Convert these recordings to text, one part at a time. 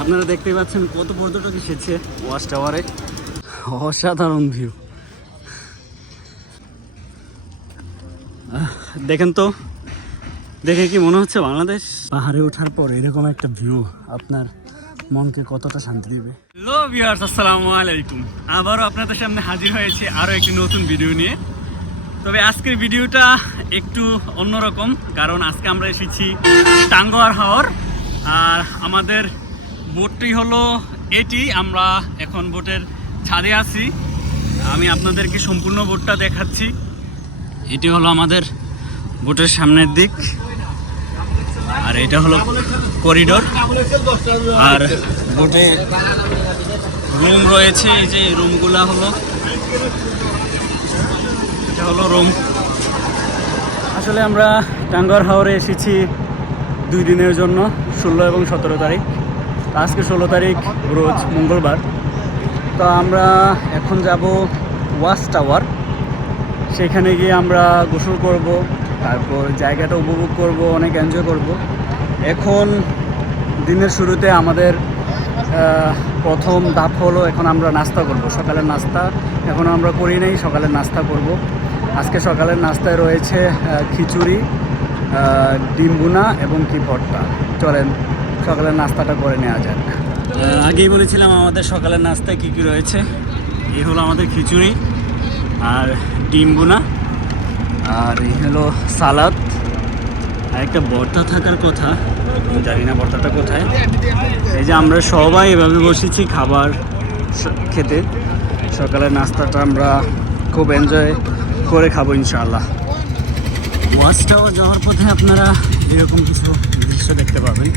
আপনারা দেখতেই পাচ্ছেন কত পর্যটক এসেছে ওয়াচ টাওয়ারে। অসাধারণ ভিউ। দেখেন তো, দেখে কি মনে হচ্ছে বাংলাদেশ? পাহাড়ে ওঠার পর এরকম একটা ভিউ আপনার মনকে কতটা শান্তি দিবে। হ্যালো ভিউয়ার্স, আসসালামু আলাইকুম। আবারও আপনাদের সামনে হাজির হয়েছে আরও একটি নতুন ভিডিও নিয়ে। তবে আজকের ভিডিওটা একটু অন্যরকম, কারণ আজকে আমরা এসেছি টাঙ্গুয়ার হাওর। আর আমাদের বোটটি হলো এটি। আমরা এখন বোটের ছাদে আছি। আমি আপনাদেরকে সম্পূর্ণ বোটটা দেখাচ্ছি। এটি হলো আমাদের বোটের সামনের দিক, আর এটা হলো করিডোর। আর বোটে রুম রয়েছে, এই যে রুমগুলা হলো, এটা হলো রুম। আসলে আমরা টাঙ্গুয়ার হাওরে এসেছি 2 দিনের জন্য, 16 এবং 17 তারিখ। আজকে 16 তারিখ, রোজ মঙ্গলবার। তো আমরা এখন যাব ওয়াচ টাওয়ার। সেখানে গিয়ে আমরা গোসল করব, তারপর জায়গাটা উপভোগ করব, অনেক এনজয় করব। এখন দিনের শুরুতে আমাদের প্রথম ধাপ হলো, এখন আমরা নাস্তা করব। সকালের নাস্তা এখনও আমরা করি নাই, সকালের নাস্তা করব। আজকে সকালের নাস্তায় রয়েছে খিচুড়ি, ডিম ভুনা এবং কি ভর্তা। চলেন সকালের নাস্তাটা করে নেওয়া যাক। আগেই বলেছিলাম আমাদের সকালের নাস্তায় কী কী রয়েছে। এই হলো আমাদের খিচুড়ি আর ডিম ভুনা, আর এই হলো সালাদ, আর একটা ভর্তা থাকার কথা, জানি না ভর্তাটা কোথায়। এই যে আমরা সবাই এভাবে বসেছি খাবার খেতে। সকালের নাস্তাটা আমরা খুব এনজয় করে খাবো ইনশাআল্লাহ। ওয়াচ টাওয়ার যাওয়ার পথে আপনারা এরকম কিছু দৃশ্য দেখতে পাবেন,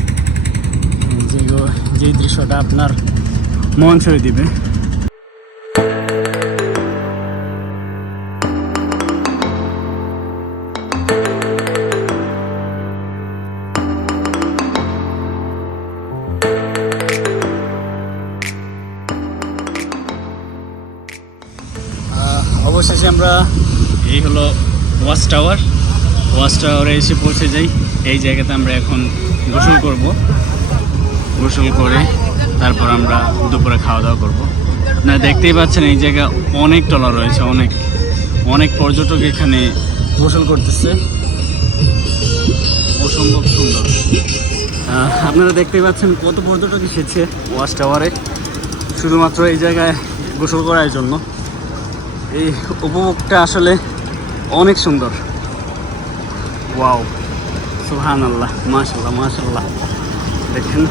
যে দৃশ্যটা আপনার মন ছুঁয়ে দিবে। অবশেষে আমরা, এই হলো ওয়াচ টাওয়ার। ওয়াচ টাওয়ারে এসে পৌঁছে যাই। এই জায়গাতে আমরা এখন গোসল করব। গোসল করে তারপর আমরা দুপুরে খাওয়া দাওয়া করব। আপনারা দেখতেই পাচ্ছেন এই জায়গা অনেক টলা রয়েছে, অনেক অনেক পর্যটক এখানে গোসল করতেছে। অসম্ভব সুন্দর। আপনারা দেখতেই পাচ্ছেন কত পর্যটক এসেছে ওয়াচ টাওয়ারে শুধুমাত্র এই জায়গায় গোসল করার জন্য। এই উপভোগটা আসলে অনেক সুন্দর। ওয়াও, সুবহানাল্লাহ, মাশাআল্লাহ মাশাআল্লাহ। দেখেন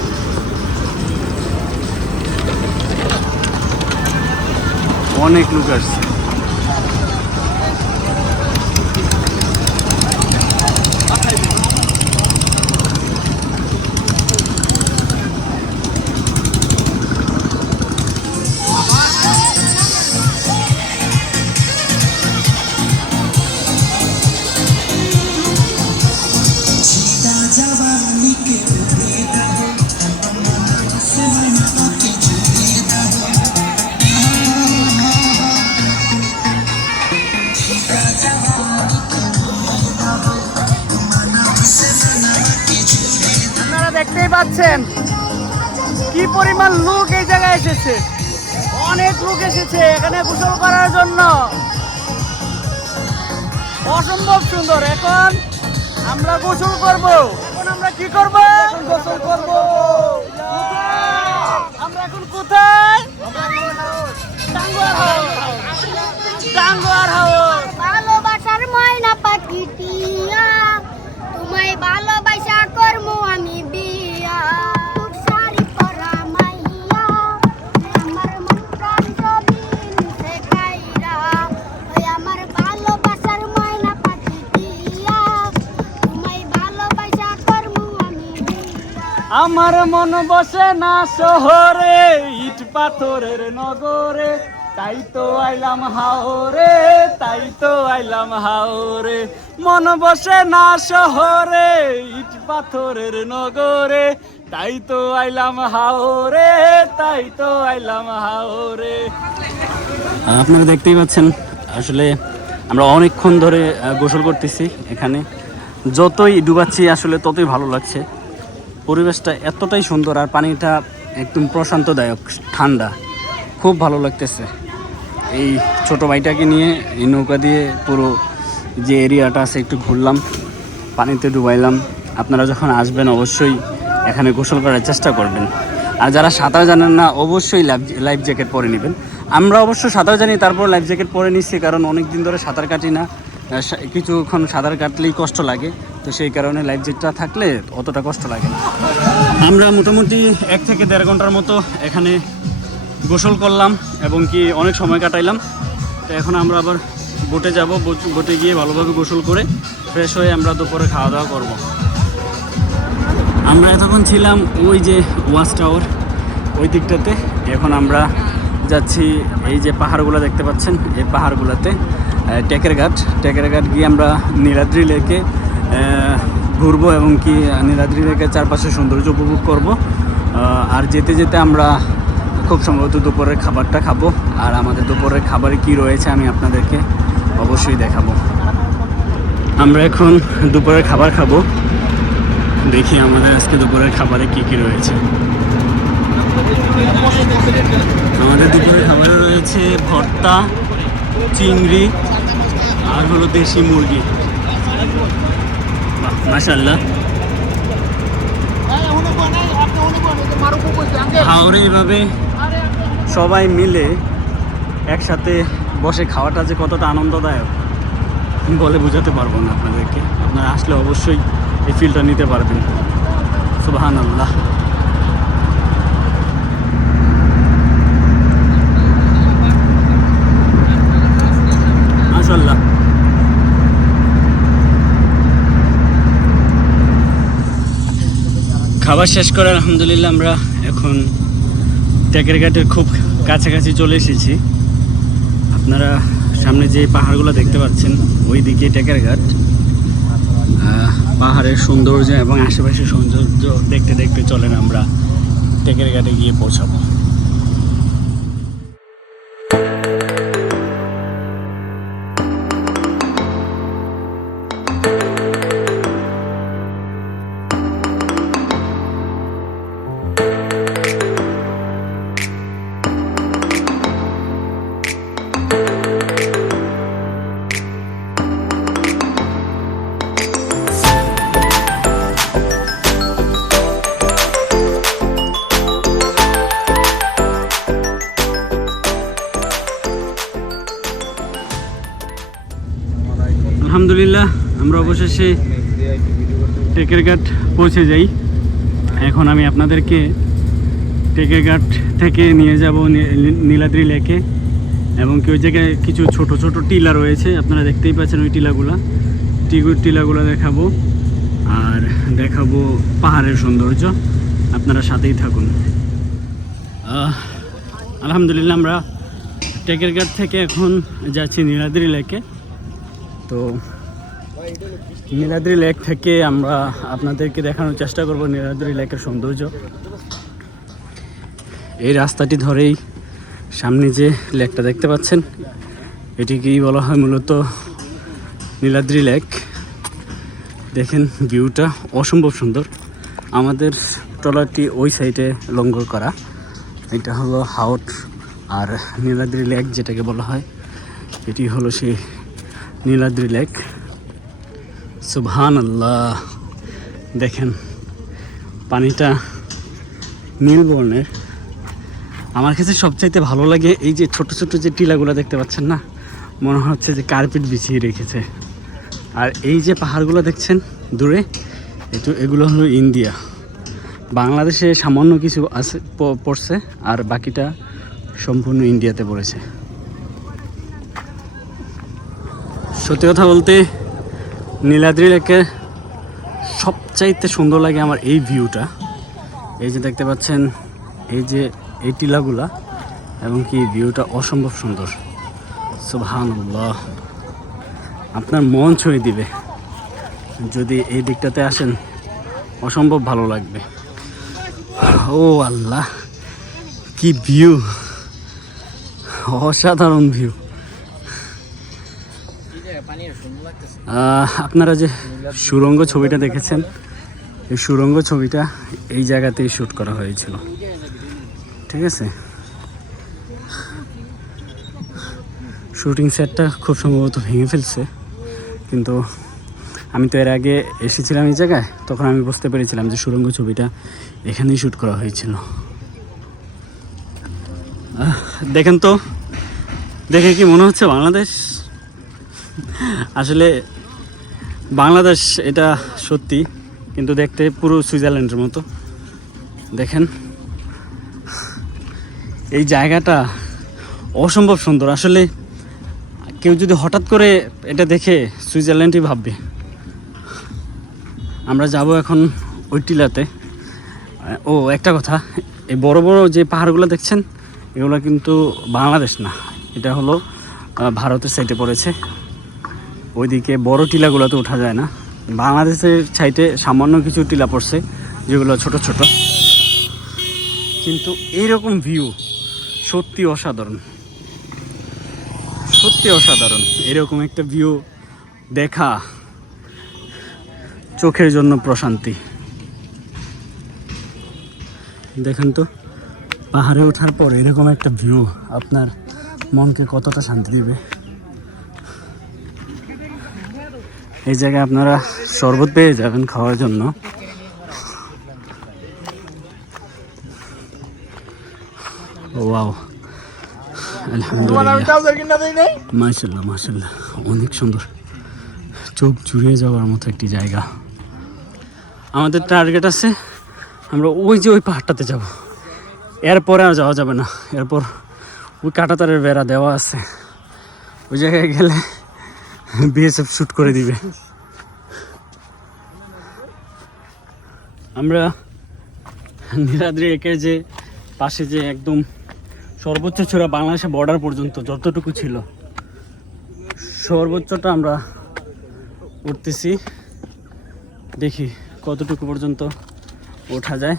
অনেক লোক আসছে। দেখতেই পাচ্ছেন কি পরিমাণ লোক এই জায়গায় এসেছে। অনেক লোক এসেছে এখানে গোসল করার জন্য। অসম্ভব সুন্দর। এখন আমরা গোসল করব। এখন আমরা কি করব? গোসল করব। আমরা এখন কোথায়? টাঙ্গুয়ার হাওর। টাঙ্গুয়ার হাওর। ভালোবাসার ময়না পাখি টিয়া, তোমায় ভালোবাসা করমু আমি বিয়া। শাড়ি পরা মাইয়া, আমার মন প্রাণ সবই নিছে কাইরা। ওই আমার ভালোবাসার ময়না পাখি টিয়া, তোমায় ভালোবাসা করমু আমি বিয়া। আমার মন বসে না শহরে, ইট পাথরের নগরে, তাই তো আইলাম হাওরে, তাই তো আইলাম হাওরে। মন বসে না শহরে, ইট পাথরের নগরে, তাই তো আইলাম হাওরে, তাই তো আইলাম হাওরে। আপনারা দেখতেই পাচ্ছেন আসলে আমরা অনেকক্ষণ ধরে গোসল করতেছি এখানে। যতই ডুবাচ্ছি আসলে ততই ভালো লাগছে। পরিবেশটা এতটাই সুন্দর আর পানিটা একদম প্রশান্তদায়ক, ঠান্ডা, খুব ভালো লাগতেছে। এই ছোট ভাইটাকে নিয়ে এই নৌকা দিয়ে পুরো যে এরিয়াটা আছে একটু ঘুরলাম, পানিতে ডুবাইলাম। আপনারা যখন আসবেন অবশ্যই এখানে গোসল করার চেষ্টা করবেন। আর যারা সাঁতার জানেন না অবশ্যই লাইফ জ্যাকেট পরে নেবেন। আমরা অবশ্য সাঁতার জানি, তারপর লাইফ জ্যাকেট পরে নিচ্ছি, কারণ অনেক দিন ধরে সাঁতার কাটি না, কিছুক্ষণ সাঁতার কাটলেই কষ্ট লাগে, তো সেই কারণে লাইফ জ্যাকেটটা থাকলে অতটা কষ্ট লাগে না। আমরা মোটামুটি 1 থেকে 1.5 ঘন্টার মতো এখানে গোসল করলাম এবং কি অনেক সময় কাটাইলাম। তো এখন আমরা আবার বোটে যাব, বোটে গিয়ে ভালোভাবে গোসল করে ফ্রেশ হয়ে আমরা দুপুরে খাওয়া দাওয়া করব। আমরা এতক্ষণ ছিলাম ওই যে ওয়াচ টাওয়ার ওই দিকটাতে, এখন আমরা যাচ্ছি এই যে পাহাড়গুলো দেখতে পাচ্ছেন, এই পাহাড়গুলোতে টেকের ঘাট গিয়ে আমরা নীলাদ্রি লেকে ঘুরবো এবং কি নীলাদ্রি লেকের চারপাশে সৌন্দর্য উপভোগ করব। আর যেতে যেতে আমরা খুব সম্ভবত দুপুরের খাবারটা খাবো, আর আমাদের দুপুরের খাবারে কি রয়েছে আমি আপনাদেরকে অবশ্যই দেখাবো। আমরা এখন দুপুরের খাবার খাবো, দেখি আমাদের আজকে দুপুরের খাবারে কি কি রয়েছে। আমাদের দুপুরের খাবারে রয়েছে ভর্তা, চিংড়ি আর হলো দেশি মুরগি। মাশাআল্লাহ। হাওড়ে এইভাবে সবাই মিলে একসাথে বসে খাওয়াটা যে কতটা আনন্দদায়ক বলে বোঝাতে পারবো না আপনাদেরকে। আপনারা আসলে অবশ্যই এই ফিলটা নিতে পারবেন। সুবহানাল্লাহ। মাশাআল্লাহ। খাবার শেষ করে আলহামদুলিল্লাহ আমরা এখন টেকের ঘাটের খুব কাছাকাছি চলে এসেছি। আপনারা সামনে যে পাহাড়গুলো দেখতে পাচ্ছেন ওই দিকে টেকের ঘাট। পাহাড়ের সৌন্দর্য এবং আশেপাশের সৌন্দর্য দেখতে দেখতে চলেন আমরা টেকের ঘাটে গিয়ে পৌঁছাবো। আলহামদুলিল্লাহ আমরা অবশেষে টেকের ঘাট পৌঁছে যাই। এখন আমি আপনাদেরকে টেকের ঘাট থেকে নিয়ে যাব নীলাদ্রি লেকে, এবং কি ওই জায়গায় কিছু ছোট ছোট টিলা রয়েছে, আপনারা দেখতেই পাচ্ছেন ওই টিলাগুলো দেখাবো, আর দেখাবো পাহাড়ের সৌন্দর্য। আপনারা সাথেই থাকুন। আলহামদুলিল্লাহ আমরা টেকের ঘাট থেকে এখন যাচ্ছি নীলাদ্রি লেকে। তো নীলাদ্রি লেক থেকে আমরা আপনাদেরকে দেখানোর চেষ্টা করব নীলাদ্রি লেকের সৌন্দর্য। এই রাস্তাটি ধরেই সামনে যে লেকটা দেখতে পাচ্ছেন এটিকেই বলা হয় মূলত নীলাদ্রি লেক। দেখেন ভিউটা অসম্ভব সুন্দর। আমাদের ট্রলারটি ওই সাইডে লঙ্ঘর করা, এটা হলো হাওড়, আর নীলাদ্রি লেক যেটাকে বলা হয় এটি হলো সেই নীলাদ্রি লেক। সুবহানাল্লাহ। দেখেন পানিটা নীল বর্ণের। আমার কাছে সবচাইতে ভালো লাগে এই যে ছোট ছোট যে টিলাগুলো দেখতে পাচ্ছেন না, মনে হচ্ছে যে কার্পেট বিছিয়ে রেখেছে। আর এই যে পাহাড়গুলো দেখছেন দূরে, এগুলো হলো ইন্ডিয়া। বাংলাদেশে সামান্য কিছু আছে পড়ছে, আর বাকিটা সম্পূর্ণ ইন্ডিয়াতে পড়েছে। সত্যি কথা বলতে নীলাদ্রি লেকে সবচাইতে সুন্দর লাগে আমার এই ভিউটা। এই যে দেখতে পাচ্ছেন এই যে এই টিলাগুলা, এবং কি ভিউটা অসম্ভব সুন্দর। সুবহানাল্লাহ। আপনার মন ছুঁয়ে দিবে যদি এই দিকটাতে আসেন, অসম্ভব ভালো লাগবে। ও আল্লাহ, কি ভিউ, অসাধারণ ভিউ। আপনারা যে সুরঙ্গ ছবিটা দেখেছেন এই সুড়ঙ্গ ছবিটা এই জায়গাতেই শ্যুট করা হয়েছিল, ঠিক আছে। শুটিং সেটটা খুব সম্ভবত ভেঙে ফেলছে, কিন্তু আমি তো এর আগে এসেছিলাম এই জায়গায়, তখন আমি বুঝতে পেরেছিলাম যে সুড়ঙ্গ ছবিটা এখানেই শ্যুট করা হয়েছিল। দেখেন তো, দেখে কি মনে হচ্ছে বাংলাদেশ? আসলে বাংলাদেশ এটা সত্যি, কিন্তু দেখতে পুরো সুইজারল্যান্ডের মতো। দেখেন এই জায়গাটা অসম্ভব সুন্দর। আসলে কেউ যদি হঠাৎ করে এটা দেখে সুইজারল্যান্ডই ভাববে। আমরা যাব এখন ওই টিলাতে। ও একটা কথা, এই বড় বড় যে পাহাড়গুলো দেখছেন এগুলো কিন্তু বাংলাদেশ না, এটা হলো ভারতের সাইডে পড়েছে। ওইদিকে বড় টিলাগুলোতে ওঠা যায় না। বাংলাদেশের সাইডে সামান্য কিছু টিলা পড়ছে যেগুলো ছোট ছোট, কিন্তু এইরকম ভিউ সত্যি অসাধারণ, সত্যি অসাধারণ। এরকম একটা ভিউ দেখা চোখের জন্য প্রশান্তি। দেখেন তো, পাহাড়ে ওঠার পর এরকম একটা ভিউ আপনার মনকে কতটা শান্তি দিবে। এই জায়গায় আপনারা শরবত পেয়ে যাবেন খাওয়ার জন্য। ওয়াও, আলহামদুলিল্লাহ, মাশাআল্লাহ মাশাআল্লাহ, অনেক সুন্দর, চোখ জুড়িয়ে যাওয়ার মতো একটি জায়গা। আমাদের টার্গেট আছে আমরা ওই যে ওই পাহাড়টাতে যাব, এরপরে আর যাওয়া যাবে না। এরপর ওই কাঁটাতারের বেড়া দেওয়া আছে, ওই জায়গায় গেলে বিএসএফ শ্যুট করে দিবে। আমরা নীলাদ্রি লেকের যে পাশে যে একদম সর্বোচ্চ চূড়া বাংলাদেশের বর্ডার পর্যন্ত যতটুকু ছিল সর্বোচ্চটা আমরা উঠতেছি, দেখি কতটুকু পর্যন্ত ওঠা যায়।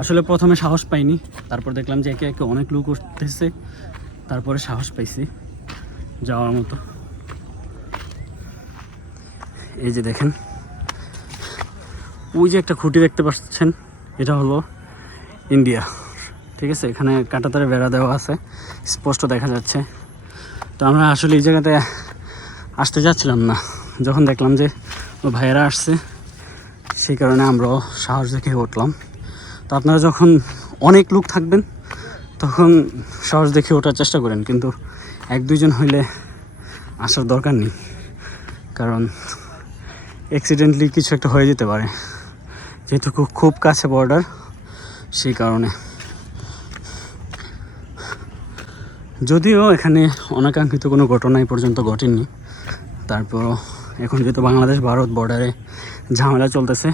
আসলে প্রথমে সাহস পাইনি, তারপর দেখলাম যে একে একে অনেক লোক উঠতেছে, তারপরে সাহস পাইছি যাওয়ার মতো। এই যে দেখেন ওই যে একটা খুঁটি দেখতে পাচ্ছেন, এটা হলো ইন্ডিয়া, ঠিক আছে। এখানে কাঁটাতারে বেড়া দেওয়া আছে, স্পষ্ট দেখা যাচ্ছে। তো আমরা আসলে এই জায়গাতে আসতে যাচ্ছিলাম না, যখন দেখলাম যে ও ভাইয়েরা আসছে সেই কারণে আমরাও সাহস দেখে উঠলাম। তো আপনারা যখন অনেক লোক থাকবেন তখন সাহস দেখে ওঠার চেষ্টা করেন, কিন্তু এক দুইজন হইলে আসার দরকার নেই, কারণ অ্যাক্সিডেন্টলি কিছু একটা হয়ে যেতে পারে, যেহেতু খুব কাছে বর্ডার, সেই কারণে। যদিও এখানে অনাকাঙ্ক্ষিত কোনো ঘটনাই পর্যন্ত ঘটেনি, তারপরও এখন যেহেতু বাংলাদেশ ভারত বর্ডারে ঝামেলা চলতেছে,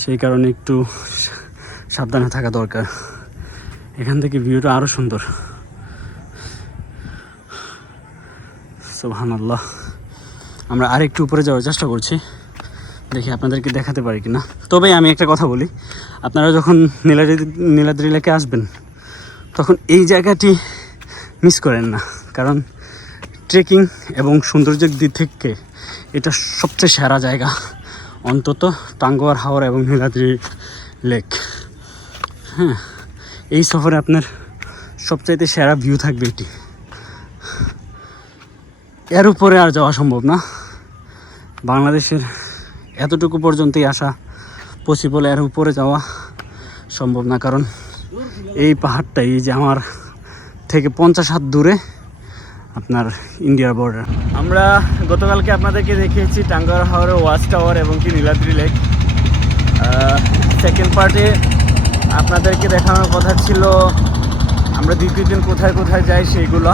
সেই কারণে একটু সাবধানে থাকা দরকার। এখান থেকে ভিউটা আরও সুন্দর, সুবহানাল্লাহ। আমরা আরেকটু উপরে যাওয়ার চেষ্টা করছি, দেখি আপনাদেরকে দেখাতে পারি কিনা। তবে আমি একটা কথা বলি, আপনারা যখন নীলাদ্রি লেকে আসবেন তখন এই জায়গাটি মিস করেন না, কারণ ট্রেকিং এবং সৌন্দর্যের দিক থেকে এটা সবচেয়ে সেরা জায়গা, অন্তত টাঙ্গুয়ার হাওর এবং নীলাদ্রি লেক। হ্যাঁ, এই সফরে আপনার সবচাইতে সেরা ভিউ থাকবে এটি। এর উপরে আর যাওয়া সম্ভব না, বাংলাদেশের এতটুকু পর্যন্তই আসা পসিবল, এর উপরে যাওয়া সম্ভব না, কারণ এই পাহাড়টাই এই যে আমার থেকে 50 হাত দূরে আপনার ইন্ডিয়ার বর্ডার। আমরা গতকালকে আপনাদেরকে দেখিয়েছি টাঙ্গুয়ার হাওরের ওয়াচ টাওয়ার এবং কি নীলাদ্রি লেক। সেকেন্ড পার্টে আপনাদেরকে দেখানোর কথা ছিল আমরা দ্বিতীয় দিন কোথায় কোথায় যাই সেইগুলো।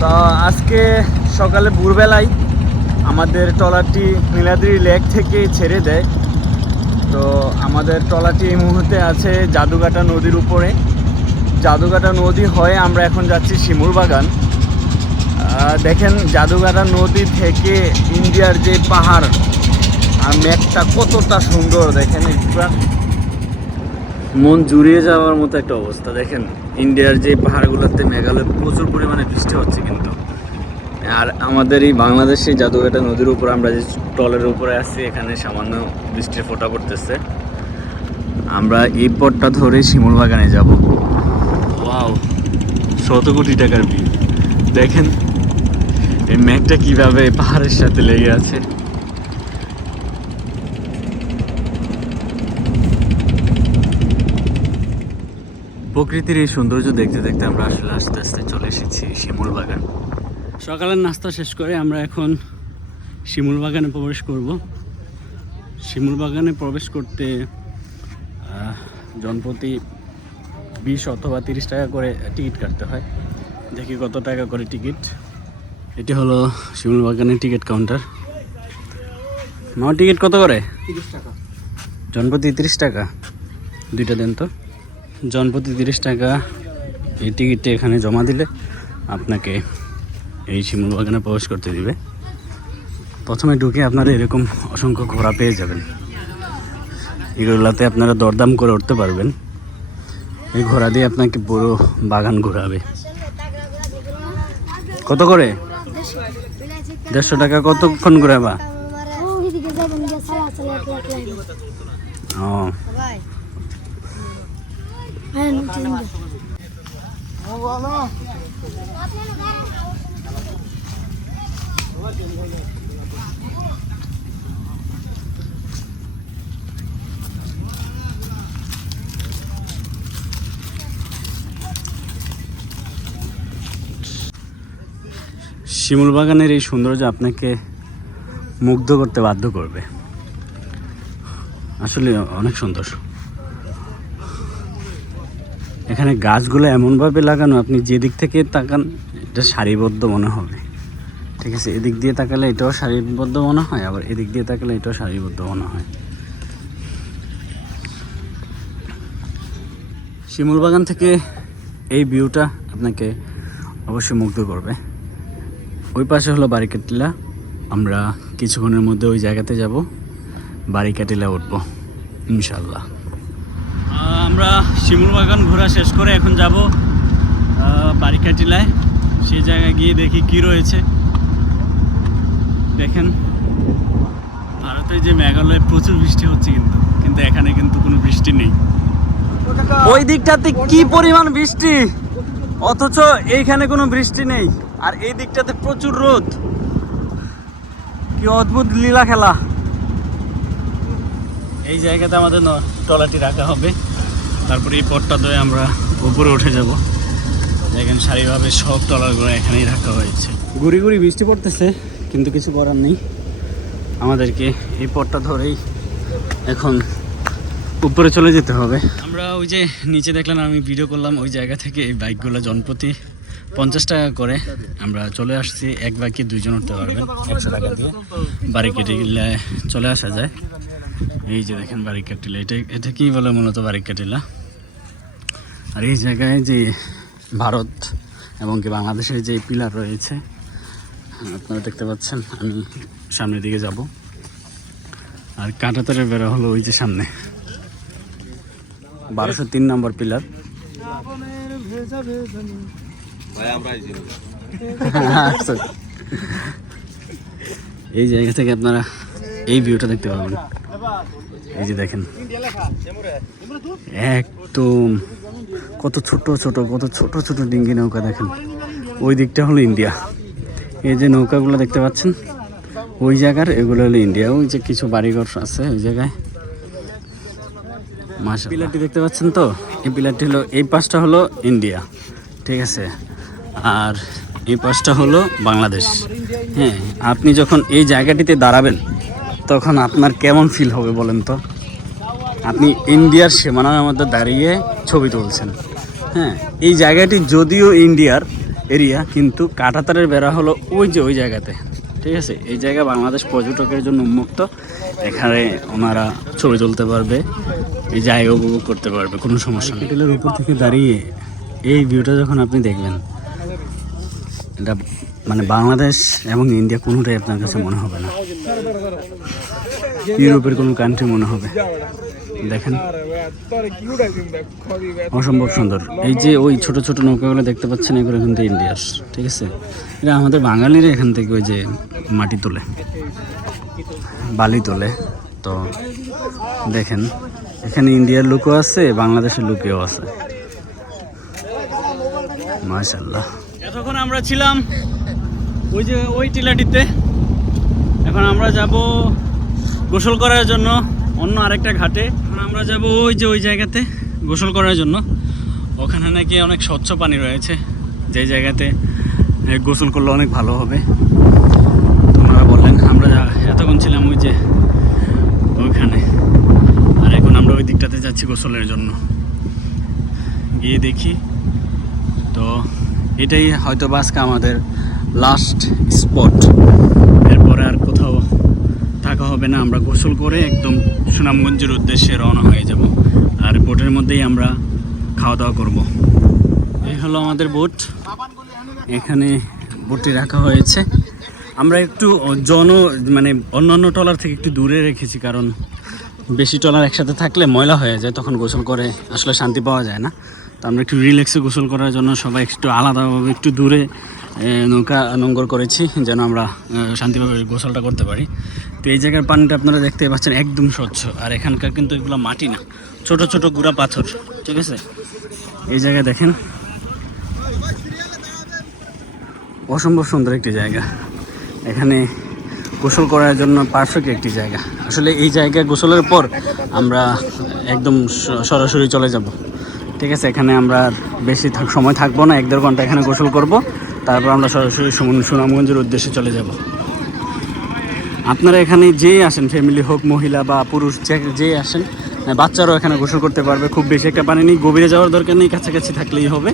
তো আজকে সকালে ভোরবেলায় আমাদের ট্রলারটি নীলাদ্রি লেক থেকে ছেড়ে দেয়। তো আমাদের ট্রলারটি এই মুহূর্তে আছে জাদুঘাটা নদীর উপরে। জাদুঘাটা নদী হয়ে আমরা এখন যাচ্ছি শিমুল বাগান। দেখেন জাদুঘাটা নদী থেকে ইন্ডিয়ার যে পাহাড় আর মেঘটা কতটা সুন্দর, দেখেন একবার মন জুড়িয়ে যাওয়ার মতো একটা অবস্থা। দেখেন ইন্ডিয়ার যে পাহাড়গুলোতে মেঘালয় প্রচুর পরিমাণে বৃষ্টি হচ্ছে, কিন্তু আর আমাদের এই বাংলাদেশে জাদুঘাটা নদীর উপর আমরা যে টলের উপরে আছি, এখানে সামান্য বৃষ্টির ফোঁটা পড়তেছে। আমরা এই পথটা ধরে শিমুল বাগানে যাব। ওয়াও, 100 কোটি টাকার ভিউ। দেখেন এই মেঘটা কিভাবে পাহাড়ের সাথে লেগে আছে। প্রকৃতির এই সৌন্দর্য দেখতে দেখতে আমরা আসলে আস্তে আস্তে চলে এসেছি শিমুল বাগান। সকালের নাস্তা শেষ করে আমরা এখন শিমুল বাগানে প্রবেশ করব। শিমুল বাগানে প্রবেশ করতে জনপ্রতি 20 অথবা 30 টাকা করে টিকিট কাটতে হয়। দেখি কত টাকা করে টিকিট। এটি হলো শিমুল বাগানের টিকিট কাউন্টার। আমার টিকিট কত করে? 30 টাকা। জনপ্রতি 30 টাকা। দুইটা দেন তো। জনপ্রতি 30 টাকা। এই টিকিটটা এখানে জমা দিলে আপনাকে এই শিমুল বাগানে প্রবেশ করতে দিবে। প্রথমে ঢুকে আপনারা এরকম অসংখ্য ঘোড়া পেয়ে যাবেন। এগুলোতে আপনারা দরদাম করে উঠতে পারবেন। এই ঘোড়া দিয়ে আপনাকে পুরো বাগান ঘোরাবে। কত করে? 150 টাকা। কতক্ষণ ঘোরাবা? ও, শিমুল বাগানের এই সৌন্দর্য আপনাকে মুগ্ধ করতে বাধ্য করবে। আসলে অনেক সুন্দর। এখানে গাছগুলো এমনভাবে লাগানো, আপনি যে দিক থেকে তাকান এটা সারিবদ্ধ মনে হবে। ঠিক আছে, এদিক দিয়ে তাকালে এটাও সারিবদ্ধ মনে হয়, আবার এদিক দিয়ে তাকালে এটাও সারিবদ্ধ মনে হয়। শিমুল বাগান থেকে এই ভিউটা আপনাকে অবশ্যই মুগ্ধ করবে। ওই পাশে হলো বারিকাটিলা। আমরা কিছুক্ষণের মধ্যে ওই জায়গাতে যাব, বারিকাটিলা উঠবো ইনশাল্লাহ। আমরা শিমুল বাগান ঘোরা শেষ করে এখন যাব বারিকাটিলায়। সেই জায়গায় গিয়ে দেখি কি রয়েছে। দেখেন ভারতে যে মেঘালয়ে প্রচুর বৃষ্টি হচ্ছে, কিন্তু এখানে কিন্তু কোনো বৃষ্টি নেই। ওই দিকটাতে কি পরিমাণ বৃষ্টি, অথচ এইখানে কোনো বৃষ্টি নেই। আর এই দিকটাতে প্রচুর রোদ। কি অদ্ভুত লীলা খেলা। এই জায়গাতে আমাদের ট্রলারটি রাখা হবে, তারপরে এই পথটা ধরে আমরা উপরে উঠে যাব। দেখেন সারিভাবে সব ট্রলারগুলো এখানেই রাখা হয়েছে। গুড়ি গুড়ি বৃষ্টি পড়তেছে, কিন্তু কিছু করার নেই। আমাদেরকে এই পথটা ধরেই এখন উপরে চলে যেতে হবে। আমরা ওই যে নিচে দেখলাম, আমি ভিডিও করলাম, ওই জায়গা থেকে এই বাইকগুলো জনপ্রতি 50 টাকা করে আমরা চলে আসছি। এক বাইকে 2 জন উঠতে পারবেন 100 টাকা দিয়ে। বারিকাটিলায় চলে আসা যায়। এই যে দেখেন বারিকাটিলা, এটা কি বলে মূলত বারিকাটিলা। আর এই জায়গায় যে ভারত এবং কি বাংলাদেশের যে পিলার রয়েছে আপনারা দেখতে পাচ্ছেন। আমি সামনের দিকে যাব। আর কাঁটাতারের বেড়া হলো ওই যে সামনে 1203 নম্বর পিলার। এই জায়গা থেকে আপনারা এই ভিউটা দেখতে পাবেন। এই যে দেখেন একদম কত ছোট ছোট ডিঙ্গি নৌকা। দেখেন ওই দিকটা হলো ইন্ডিয়া। এই যে নৌকাগুলো দেখতে পাচ্ছেন ওই জায়গার, এগুলো হলো ইন্ডিয়া। ওই যে কিছু বাড়িঘর আছে ওই জায়গায়। মাশাআল্লাহ, পিলারটি দেখতে পাচ্ছেন তো, এই পিলারটি হলো, এই পাশটা হলো ইন্ডিয়া, ঠিক আছে, আর এই পাশটা হলো বাংলাদেশ। হ্যাঁ, আপনি যখন এই জায়গাটিতে দাঁড়াবেন তখন আপনার কেমন ফিল হবে বলেন তো? আপনি ইন্ডিয়ার সীমানার মধ্যে দাঁড়িয়ে ছবি তুলছেন। হ্যাঁ, এই জায়গাটি যদিও ইন্ডিয়ার এরিয়া, কিন্তু কাঁটাতারের বেড়া হলো ওই যে ওই জায়গাতে, ঠিক আছে। এই জায়গা বাংলাদেশ পর্যটকের জন্য উন্মুক্ত। এখানে ওনারা ছবি তুলতে পারবে, এই জায়গা উপভোগ করতে পারবে, কোনো সমস্যা নেই। হোটেলের উপর থেকে দাঁড়িয়ে এই ভিউটা যখন আপনি দেখবেন, এটা মানে বাংলাদেশ এবং ইন্ডিয়া কোনোটাই আপনার কাছে মনে হবে না, ইউরোপের কোনো কান্ট্রি মনে হবে। দেখেন অসম্ভব সুন্দর। এই যে ওই ছোট ছোট নৌকাগুলো দেখতে পাচ্ছেন, এগুলো কিন্তু ইন্ডিয়ার, ঠিক আছে। এটা আমাদের বাঙালিরা এখান থেকে ওই যে মাটি তোলে, বালি তোলে। তো দেখেন এখানে ইন্ডিয়ার লোকও আছে, বাংলাদেশের লোকেও আছে, মাশাআল্লাহ। এতক্ষণ আমরা ছিলাম ওই যে ওই টিলাটিতে, এখন আমরা যাব গোসল করার জন্য অন্য আরেকটা ঘাটে। এখন আমরা যাব ওই যে ওই জায়গাতে গোসল করার জন্য। ওখানে নাকি অনেক স্বচ্ছ পানি রয়েছে, যে জায়গাতে গোসল করলে অনেক ভালো হবে। তোমরা বললেন, আমরা এতক্ষণ ছিলাম ওই যে ওইখানে, আর এখন আমরা ওই দিকটাতে যাচ্ছি গোসলের জন্য। গিয়ে দেখি তো এটাই হয়তো আজকে আমাদের লাস্ট স্পট। এরপরে আর কোথাও থাকা হবে না। আমরা গোসল করে একদম সুনামগঞ্জের উদ্দেশ্যে রওনা হয়ে যাব, আর বোটের মধ্যেই আমরা খাওয়া দাওয়া করব। এই হলো আমাদের বোট, এখানে বোটটি রাখা হয়েছে। আমরা একটু মানে অন্যান্য ট্রলার থেকে একটু দূরে রেখেছি, কারণ বেশি ট্রলার একসাথে থাকলে ময়লা হয়ে যায়, তখন গোসল করে আসলে শান্তি পাওয়া যায় না। তো আমরা একটু রিল্যাক্সে গোসল করার জন্য সবাই একটু আলাদাভাবে একটু দূরে নৌকা নোঙ্গর করেছি, যেন আমরা শান্তিভাবে গোসলটা করতে পারি। তো এই জায়গার পানিটা আপনারা দেখতে পাচ্ছেন একদম স্বচ্ছ, আর এখানকার কিন্তু এগুলো মাটি না, ছোট ছোট গুঁড়া পাথর, ঠিক আছে। এই জায়গায় দেখেন অসম্ভব সুন্দর একটি জায়গা, এখানে গোসল করার জন্য পারফেক্ট একটি জায়গা। আসলে এই জায়গায় গোসলের পর আমরা একদম সরাসরি চলে যাব, ঠিক আছে। এখানে আমরা বেশি সময় থাকবো না, 1-1.5 ঘন্টা এখানে গোসল করব, তারপর আমরা সরাসরি সুনামগঞ্জের উদ্দেশ্যে চলে যাব। আপনারা এখানে যেই আসেন, ফ্যামিলি হোক, মহিলা বা পুরুষ, যে আসেন, বাচ্চারাও এখানে গোসল করতে পারবে। খুব বেশি একটা পানি নেই, গভীরে যাওয়ার দরকার নেই, কাছাকাছি থাকলেই হবে।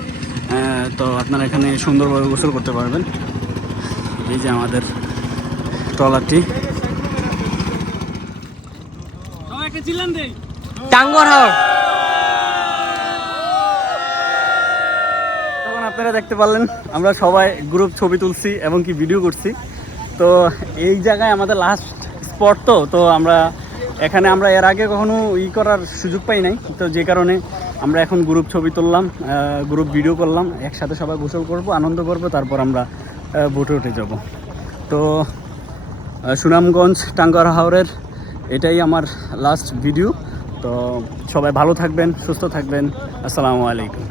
তো আপনারা এখানে সুন্দরভাবে গোসল করতে পারবেন। এই যে আমাদের ট্রলারটি, টাঙ্গর হাওর। তখন আপনারা দেখতে পারলেন আমরা সবাই গ্রুপ ছবি তুলছি এবং কি ভিডিও করছি। তো এই জায়গায় আমাদের লাস্ট স্পট, তো আমরা এখানে আমরা এর আগে কখনো করার সুযোগ পাই নাই, তো যে কারণে আমরা এখন গ্রুপ ছবি তুললাম, গ্রুপ ভিডিও করলাম, একসাথে সবাই গোসল করব, আনন্দ করব, তারপর আমরা বোটে উঠে যাব। তো সুনামগঞ্জ টাঙ্গর হাওরের এটাই আমার লাস্ট ভিডিও। তো সবাই ভালো থাকবেন, সুস্থ থাকবেন। আসসালামু আলাইকুম।